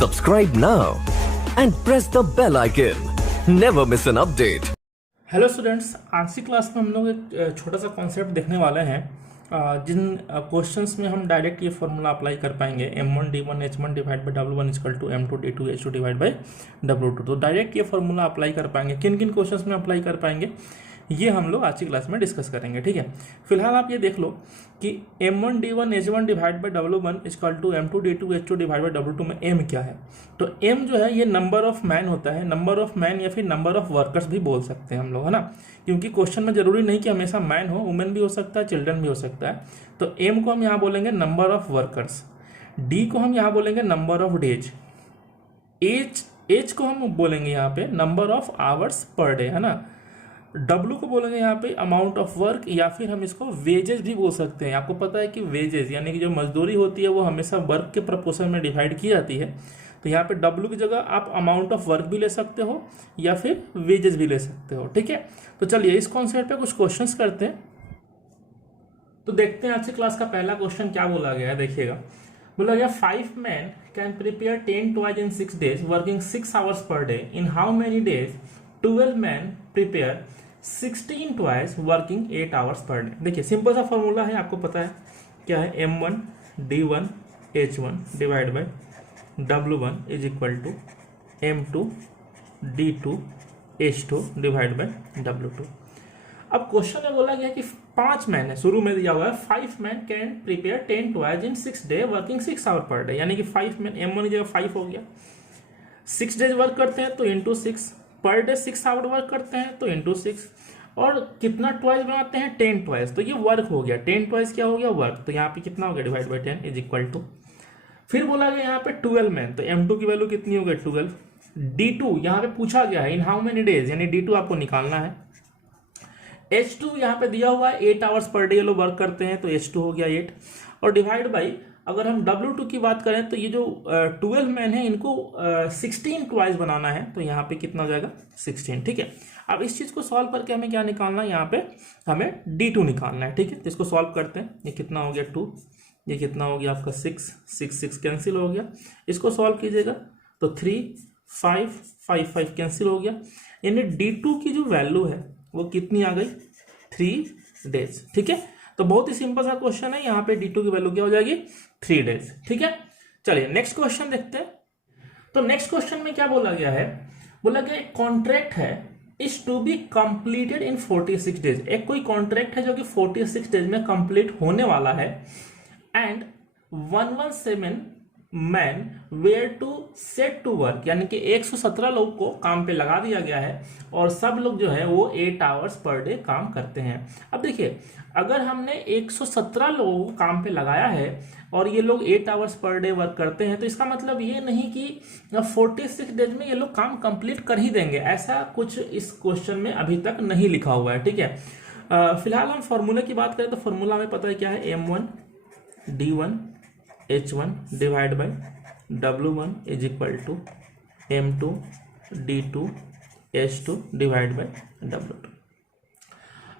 Subscribe now and press the bell icon. Never miss an update. Hello students, आज की class में हम लोग एक छोटा सा कॉन्सेप्ट देखने वाले हैं जिन क्वेश्चंस में हम डायरेक्ट ये फॉर्मूला अप्लाई कर पाएंगे m1 d1 h1 divide by w1 equal to m2 d2 h2 divide by w2। तो डायरेक्ट ये फॉर्मूला अप्लाई कर पाएंगे। किन किन क्वेश्चंस में अप्लाई कर पाएंगे ये हम लोग आज की क्लास में डिस्कस करेंगे। ठीक है, फिलहाल आप ये देख लो कि m1 d1 h1 divide by w1 equal to m2 d2 h2 divide by w2 में m क्या है। तो m जो है ये नंबर ऑफ मैन होता है, नंबर ऑफ मैन या फिर नंबर ऑफ वर्कर्स भी बोल सकते हैं हम लोग, है ना, क्योंकि क्वेश्चन में जरूरी नहीं कि हमेशा मैन हो, वुमेन भी हो सकता है, चिल्ड्रन भी हो सकता है। तो m को हम यहाँ बोलेंगे नंबर ऑफ वर्कर्स, d को हम यहाँ बोलेंगे नंबर ऑफ डेज, h को हम बोलेंगे यहाँ पे number of hours per day, है ना, W को बोलेंगे यहाँ पे अमाउंट ऑफ वर्क, या फिर हम इसको वेजेस भी बोल सकते हैं। आपको पता है कि वेजेस यानी कि जो मजदूरी होती है वो हमेशा वर्क के प्रपोर्शन में डिवाइड की जाती है। तो यहाँ पे W की जगह आप अमाउंट ऑफ वर्क भी ले सकते हो या फिर वेजेस भी ले सकते हो। ठीक है, तो चलिए इस कॉन्सेप्ट पे कुछ क्वेश्चंस करते हैं। तो देखते हैं आज की क्लास का पहला क्वेश्चन क्या बोला गया है। देखिएगा, बोला गया 5 men can prepare 10 toys in 6 days working 6 hours per day। In how many days 12 men prepare 16 toys working 8 hours per day. देखिए सिंपल सा फॉर्मूला है, आपको पता है क्या है, m1 d1 h1 divide by w1 is equal to m2 d2 h2 divide by w2। अब question में बोला गया कि 5 मैन है, शुरू में दिया हुआ है 5 man can prepare 10 toys in 6 day working 6 hours per day, यानी कि 5 मैन m1 की जगह 5 हो गया, 6 डेज वर्क करते हैं तो into 6, per day 6 our work करते हैं तो इंटू 6, और कितना ट्वाइस बनाते हैं 10 ट्वाइस, तो ये वर्क हो गया, 10 ट्वाइस क्या हो गया वर्क, तो यहाँ पे कितना हो गया divide by 10 is equal to, फिर बोला गया यहाँ पे 12 मैन, तो m2 की वैल्यू कितनी हो गई 12, d2 यहाँ पे पूछा गया है इन हाउ मेनी डेज, यानी d2 आपको निकालना है, h2 यहाँ पे दिया हुआ है 8 आवर्स पर डे ये लोग वर्क करते हैं तो h2 हो गया 8, और डिवाइड बाई अगर हम W2 की बात करें तो ये जो 12 मैन है इनको 16 ट्वाइस बनाना है, तो यहाँ पे कितना हो जाएगा 16। ठीक है, अब इस चीज को सॉल्व करके हमें क्या निकालना है, यहाँ पे हमें D2 निकालना है। ठीक है, तो इसको सॉल्व करते हैं। ये कितना हो गया 2, ये कितना हो गया आपका 6 कैंसिल हो गया, इसको सॉल्व कीजिएगा तो 3 5 5 5 कैंसिल हो गया, यानी D2 की जो वैल्यू है वो कितनी आ गई 3 डेज। ठीक है, तो बहुत ही सिंपल सा क्वेश्चन है, यहाँ पे D2 की वैल्यू क्या हो जाएगी 3 डेज। ठीक है, चलिए नेक्स्ट क्वेश्चन देखते हैं। तो नेक्स्ट क्वेश्चन में क्या बोला गया है, बोला गया एक कॉन्ट्रैक्ट है is to be completed in 46 days, एक कोई कॉन्ट्रैक्ट है जो कि 46 डेज में कंप्लीट होने वाला है, and 117 man were to set to work, यानी कि 117 लोग को काम पे लगा दिया गया है और सब लोग जो है वो 8 आवर्स पर डे काम करते हैं। अब देखिए अगर हमने 117 लोगों को काम पे लगाया है और ये लोग 8 आवर्स पर डे वर्क करते हैं, तो इसका मतलब ये नहीं कि 46 डेज में ये लोग काम कंप्लीट कर ही देंगे, ऐसा कुछ इस क्वेश्चन में अभी तक नहीं लिखा हुआ है। ठीक है, फिलहाल हम फॉर्मूले की बात करें तो फॉर्मूला हमें पता है क्या है, m1 d1 h1 divide by w1 is equal to m2 d2 h2 divide by w2।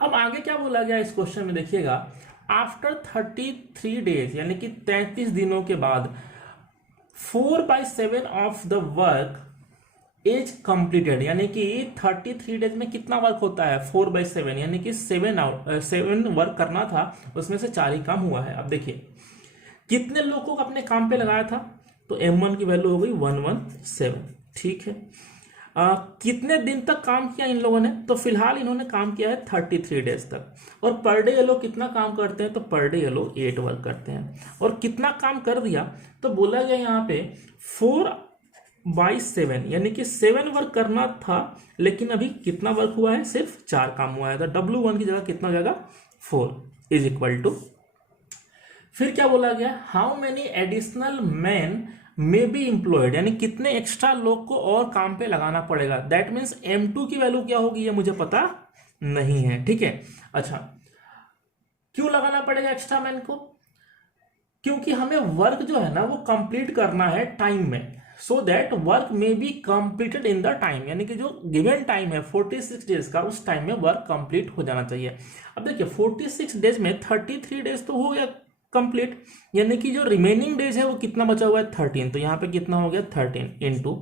अब आगे क्या बोला गया इस क्वेश्चन में, देखिएगा आफ्टर 33 डेज यानी कि 33 दिनों के बाद 4/7 of the work is completed, यानी कि 33 डेज में कितना वर्क होता है 4/7, यानी कि 7 वर्क करना था, उसमें से 4 ही काम हुआ है। अब देखिए कितने लोगों को अपने काम पे लगाया था, तो m1 की वैल्यू हो गई 117। ठीक है, कितने दिन तक काम किया इन लोगों ने, तो फिलहाल इन्होंने काम किया है 33 डेज तक, और पर डे ये लोग कितना काम करते हैं, तो पर डे ये लोग 8 वर्क करते हैं, और कितना काम कर दिया, तो बोला गया यहाँ पे 4/7 यानी कि 7 वर्क करना था, लेकिन अभी कितना वर्क हुआ है, सिर्फ 4 काम हुआ है, तो W1 की जगह कितना हो जाएगा 4 इज इक्वल टू, फिर क्या बोला गया how many additional man may be employed, यानी कितने एक्स्ट्रा लोग को और काम पे लगाना पड़ेगा, दैट मीन्स m2 की वैल्यू क्या होगी ये मुझे पता नहीं है। ठीक है, अच्छा क्यों लगाना पड़ेगा एक्स्ट्रा मैन को, क्योंकि हमें वर्क जो है ना वो कंप्लीट करना है टाइम में, so that work may be completed in the time, यानी कि जो गिवन टाइम है 46 डेज का, उस टाइम में वर्क कंप्लीट हो जाना चाहिए। अब देखिए 46 डेज में 33 डेज तो हो गया कंप्लीट। यानी कि जो रिमेनिंग डेज है वो कितना बचा हुआ है 13, तो यहाँ पे कितना हो गया 13 इंटू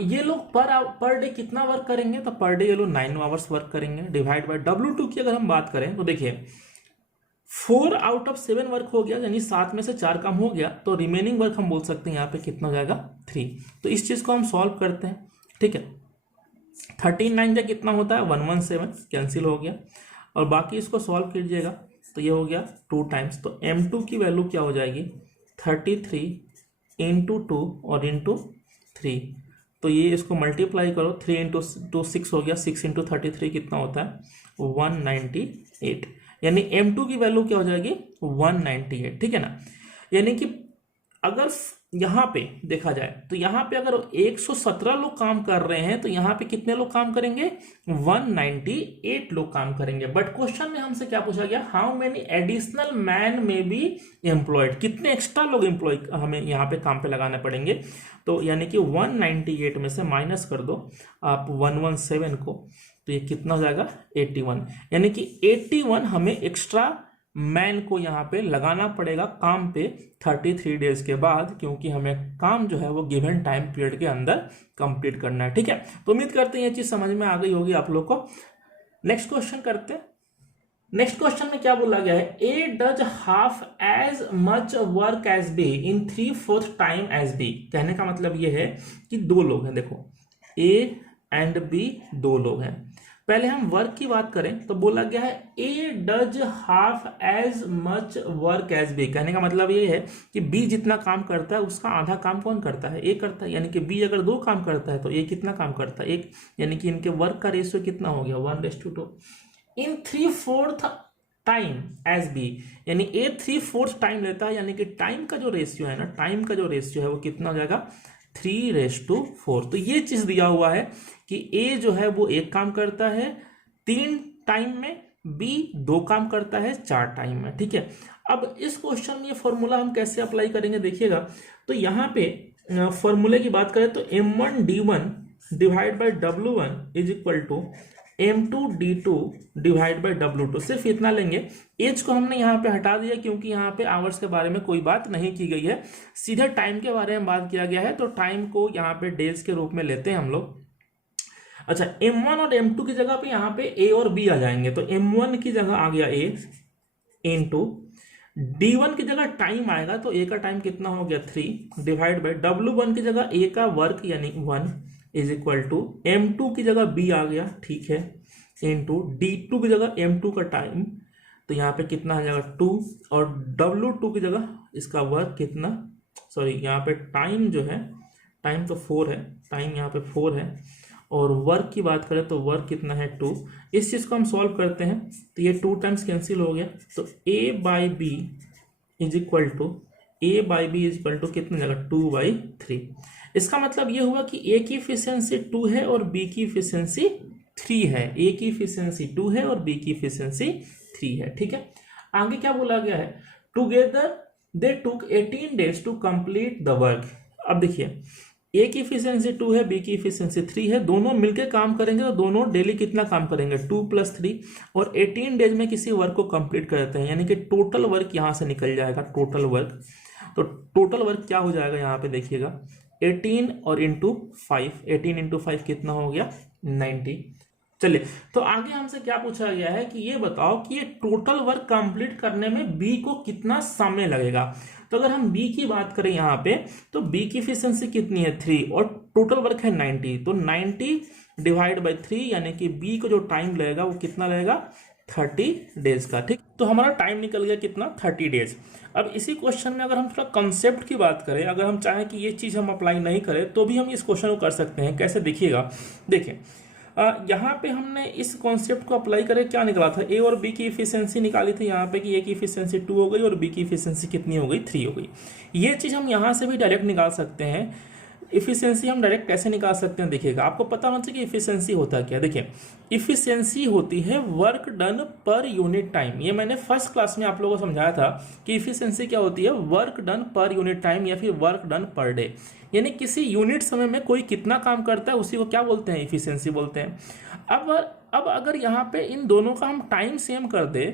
ये लोग पर डे कितना वर्क करेंगे, तो पर डे ये लोग 9 आवर्स वर्क करेंगे, डिवाइड बाय W2 की अगर हम बात करें तो देखिए 4 आउट ऑफ 7 वर्क हो गया, यानी 7 में से 4 कम हो गया, तो रिमेनिंग वर्क हम बोल सकते हैं यहाँ पे कितना हो जाएगा 3। तो इस चीज को हम सॉल्व करते हैं, ठीक है। 13 9 का कितना होता है 117, कैंसिल हो गया, और बाकी इसको सॉल्व कीजिएगा तो ये हो गया 2 टाइम्स, तो M2 की वैल्यू क्या हो जाएगी 33 इंटू 2 और इंटू 3, तो ये इसको मल्टीप्लाई करो, 3 इंटू 2 6 हो गया, 6 इंटू 33 कितना होता है 198, यानी M2 की वैल्यू क्या हो जाएगी 198, ठीक है ना। यानी कि अगर यहाँ पे देखा जाए तो यहाँ पे अगर 117 लोग काम कर रहे हैं तो यहाँ पे कितने लोग काम करेंगे 198 लोग काम करेंगे। बट क्वेश्चन में हमसे क्या पूछा गया, हाउ मेनी एडिशनल मैन में बी एम्प्लॉयड, कितने एक्स्ट्रा लोग एम्प्लॉय हमें यहाँ पे काम पे लगाने पड़ेंगे। तो यानी कि 198 में से माइनस कर दो आप 117 को, तो ये कितना हो जाएगा 81, यानी कि 81 हमें एक्स्ट्रा मैन को यहाँ पे लगाना पड़ेगा काम पे 33 डेज के बाद, क्योंकि हमें काम जो है वो गिवन टाइम पीरियड के अंदर कंप्लीट करना है, ठीक है। तो उम्मीद करते हैं ये चीज समझ में आ गई होगी आप लोग को। नेक्स्ट क्वेश्चन करते हैं। नेक्स्ट क्वेश्चन में क्या बोला गया है, A does half as much work as B in 3/4 time as B. कहने का मतलब ये है कि दो लोग हैं, देखो ए एंड बी दो लोग हैं। पहले हम वर्क की बात करें तो बोला गया है A does half as much work as B. कहने का मतलब ये है कि बी जितना काम करता है उसका आधा काम कौन करता है, ए करता है। यानी कि बी अगर 2 काम करता है तो ए कितना काम करता है 1, यानी कि इनके वर्क का रेशियो कितना हो गया 1:2 इन 3/4 टाइम एज बी, यानी ए 3/4 टाइम लेता है, यानी कि टाइम का जो रेशियो है ना, टाइम का जो रेशियो है वो कितना हो जाएगा 3:4। तो ये चीज दिया हुआ है कि ए जो है वो 1 काम करता है 3 टाइम में, बी 2 काम करता है 4 टाइम में, ठीक है। अब इस क्वेश्चन में ये फॉर्मूला हम कैसे अप्लाई करेंगे देखिएगा, तो यहाँ पे फॉर्मूले की बात करें तो M1D1 divide by W1 is equal to M2D2 divide by W2। सिर्फ इतना लेंगे, एज को हमने यहाँ पे हटा दिया क्योंकि यहाँ पे आवर्स के बारे में कोई बात नहीं की गई है, सीधे टाइम के बारे में बात किया गया है, तो टाइम को यहाँ पे डेज के रूप में लेते हैं हम लोग। अच्छा, M1 और M2 की जगह पे यहाँ पे A और B आ जाएंगे, तो M1 की जगह आ गया A इंटू D1 की जगह टाइम आएगा, तो A का टाइम कितना हो गया 3 डिवाइड बाई W1 की जगह A का वर्क यानी 1 इज इक्वल टू M2 की जगह B आ गया, ठीक है, इंटू D2 की जगह M2 का टाइम, तो यहाँ पे कितना आ जाएगा 2, और W2 की जगह इसका वर्क कितना, सॉरी यहाँ पे टाइम जो है, टाइम तो 4 है, टाइम यहाँ पे 4 है, और वर्क की बात करें तो वर्क कितना है 2। इस चीज को हम सॉल्व करते हैं तो ये 2 टाइम्स कैंसिल हो गया, तो A by B is equal to कितना जाएगा 2/3। इसका मतलब ये हुआ कि A की इफिशियंसी 2 है और B की इफिशियंसी 3 है, A की इफिशियंसी 2 है और B की इफिशियंसी 3 है, ठीक है। आगे क्या बोला गया है, together they took 18 days to complete the work. अब देखिए ए की इफिशियंसी 2 है, बी की इफिशियंसी 3 है, दोनों मिलकर काम करेंगे तो दोनों डेली कितना काम करेंगे 2 + 3, और 18 डेज में किसी वर्क को कंप्लीट करते हैं, यानी कि टोटल वर्क यहां से निकल जाएगा, टोटल वर्क। तो टोटल वर्क क्या हो जाएगा यहाँ पे देखिएगा 18 और इंटू 5, 18 इंटू 5 कितना हो गया 90। चलिए, तो आगे हमसे क्या पूछा गया है कि ये बताओ कि ये टोटल वर्क कंप्लीट करने में बी को कितना समय लगेगा। तो अगर हम बी की बात करें यहाँ पे तो बी की एफिशिएंसी कितनी है 3 और टोटल वर्क है 90, तो 90 डिवाइड बाई 3, यानी कि बी को जो टाइम लगेगा वो कितना लगेगा 30 डेज का, ठीक। तो हमारा टाइम निकल गया कितना 30 डेज। अब इसी क्वेश्चन में अगर हम थोड़ा कंसेप्ट की बात करें, अगर हम चाहें कि ये चीज हम अप्लाई नहीं करें तो भी हम इस क्वेश्चन को कर सकते हैं। कैसे देखिएगा, देखिए यहाँ पे हमने इस कॉन्सेप्ट को अप्लाई करें, क्या निकला था ए और बी की इफिशियंसी निकाली थी यहाँ पे कि ए की इफिशियंसी 2 हो गई और बी की इफिशियंसी कितनी हो गई 3 हो गई। ये चीज हम यहाँ से भी डायरेक्ट निकाल सकते हैं। इफिशियंसी हम डायरेक्ट कैसे निकाल सकते हैं देखिएगा, आपको पता होना चाहिए कि इफिशियंसी होता क्या। देखिए, इफिशियंसी होती है work done per unit time. ये मैंने फर्स्ट क्लास में आप लोगों को समझाया था कि इफिशियंसी क्या होती है, work done per unit time या फिर वर्क डन पर डे, यानी किसी यूनिट समय में कोई कितना काम करता है उसी को क्या बोलते हैं, इफिशियंसी बोलते हैं। अब अगर यहाँ पे इन दोनों का हम टाइम सेम कर दे,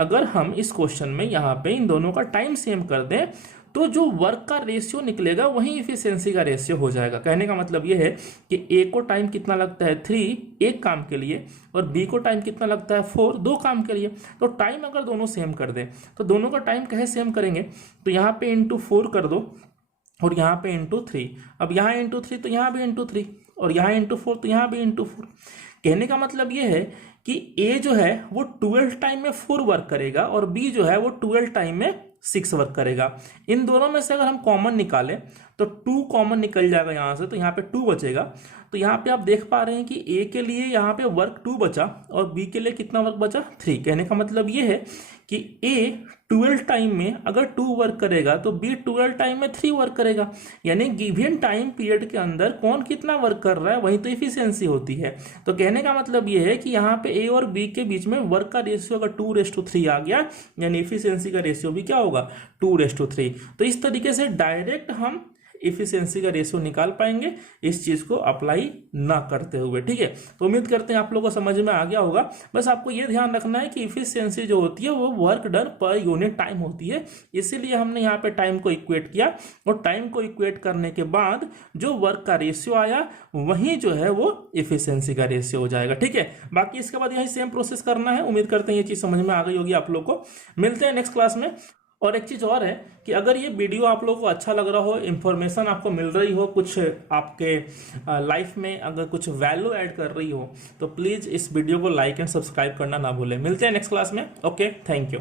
अगर हम इस क्वेश्चन में यहाँ पे इन दोनों का टाइम सेम कर दें तो जो वर्क का रेशियो निकलेगा वही इफिशियंसी का रेशियो हो जाएगा। कहने का मतलब ये है कि ए को टाइम कितना लगता है 3 एक काम के लिए और बी को टाइम कितना लगता है 4 दो काम के लिए। तो टाइम अगर दोनों सेम कर दें तो दोनों का टाइम कैसे सेम करेंगे, तो यहाँ पे इंटू 4 कर दो और यहाँ पे इंटू 3। अब यहाँ इंटू 3 तो यहाँ भी इंटू 3 और यहाँ इंटू 4 तो यहाँ भी इंटू 4। कहने का मतलब ये है कि ए जो है वो 12 टाइम में 4 वर्क करेगा और बी जो है वो 12 टाइम में 6 वर्क करेगा। इन दोनों में से अगर हम कॉमन निकालें तो 2 कॉमन निकल जाएगा यहाँ से, तो यहाँ पे 2 बचेगा। तो यहाँ पे आप देख पा रहे हैं कि ए के लिए यहाँ पे वर्क 2 बचा और बी के लिए कितना वर्क बचा 3। कहने का मतलब ये है कि ए 12 टाइम में अगर 2 वर्क करेगा तो बी 12 टाइम में 3 वर्क करेगा। यानी गिवन टाइम पीरियड के अंदर कौन कितना वर्क कर रहा है वही तो इफिशियंसी होती है। तो कहने का मतलब ये है कि यहाँ पे ए और बी के बीच में वर्क का रेशियो अगर 2:3 आ गया यानी इफिशियंसी का रेशियो भी क्या होगा 2:3। तो इस तरीके से डायरेक्ट हम इफिशियंसी का रेशियो निकाल पाएंगे इस चीज को अप्लाई ना करते हुए। ठीक है, तो उम्मीद करते हैं आप लोगों को समझ में आ गया होगा। बस आपको ये ध्यान रखना है कि इफिशियंसी जो होती है वो work done per unit time होती है, इसीलिए हमने यहाँ पे टाइम को इक्वेट किया और टाइम को इक्वेट करने के बाद जो वर्क का रेशियो आया वही जो है वो इफिशियंसी का रेशियो हो जाएगा। ठीक है, बाकी इसके बाद यही सेम प्रोसेस करना है। उम्मीद करते हैं ये चीज समझ में आ गई होगी आप लोग को। मिलते हैं नेक्स्ट क्लास में। और एक चीज़ और है कि अगर ये वीडियो आप लोगों को अच्छा लग रहा हो, इन्फॉर्मेशन आपको मिल रही हो, कुछ आपके लाइफ में अगर कुछ वैल्यू ऐड कर रही हो तो प्लीज़ इस वीडियो को लाइक एंड सब्सक्राइब करना ना भूलें। मिलते हैं नेक्स्ट क्लास में। Okay, thank you.